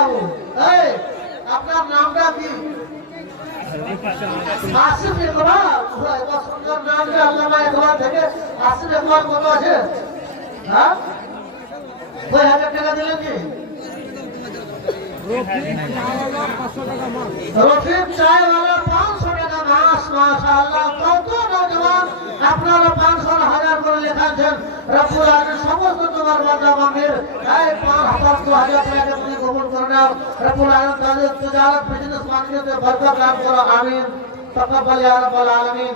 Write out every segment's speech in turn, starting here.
বাবু, এই আপনার নামটা কি? আসিফ ইকবাল। এত সুন্দর নাম যে আল্লামা ইকবাল থেকে আসিফ ইকবাল কত আছে? হ্যাঁ, 2000 টাকা দিলেন কি? রফিক চায়ওয়ালা 500 টাকা মাস। মাশাআল্লাহ, কত নওজওয়ান আপনারা 500 হাজার করে লেখাচ্ছেন। রব্বুল আলামিন সমস্ত তোমার বান্দা বান্দির এই 5,000 টাকা তুমি কবুল করে নাও। রব্বুল আলামিন তাদের তিজারত বিজনেস মার্কেটে বরকত দান করো, আমিন। তাকাব্বাল ইয়া রাব্বাল আলামিন।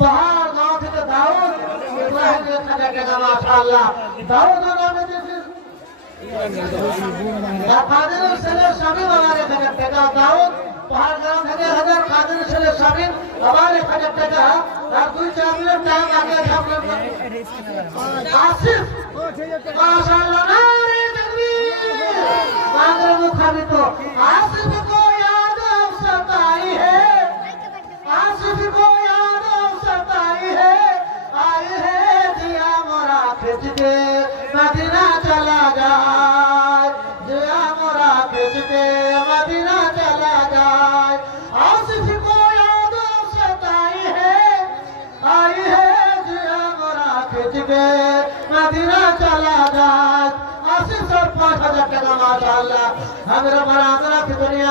পাহাড় গাঁও থেকে দাউদ ইব্রাহিম 1000 টাকা। মাশাআল্লাহ, দাউদ নামে কাদের ছেলে স্বামী আমার 1000 টাকা। দাউদ পাহাড় গ্রাম থেকে 1000, কাদের ছেলে স্বামী আবার 1000 টাকা। আর 2-4 মিনিট টাইম আগে আসিফ। মাশাআল্লাহ, নারে তাকবীর। মাগরে মুখাবিত আসিফ को याद सताई है, आसिफ को याद सताई है, आई है दिया मोरा खिंच के मदीना चला जाए, दिया मोरा खिंच के मदीना चला जाए। आसिफ को याद सताई है, आई है दिया मोरा खिंच के मदीना चला जाए। आसिफ सर 5000 টাকা। माशाअल्लाह, हमें बड़ा की दुनिया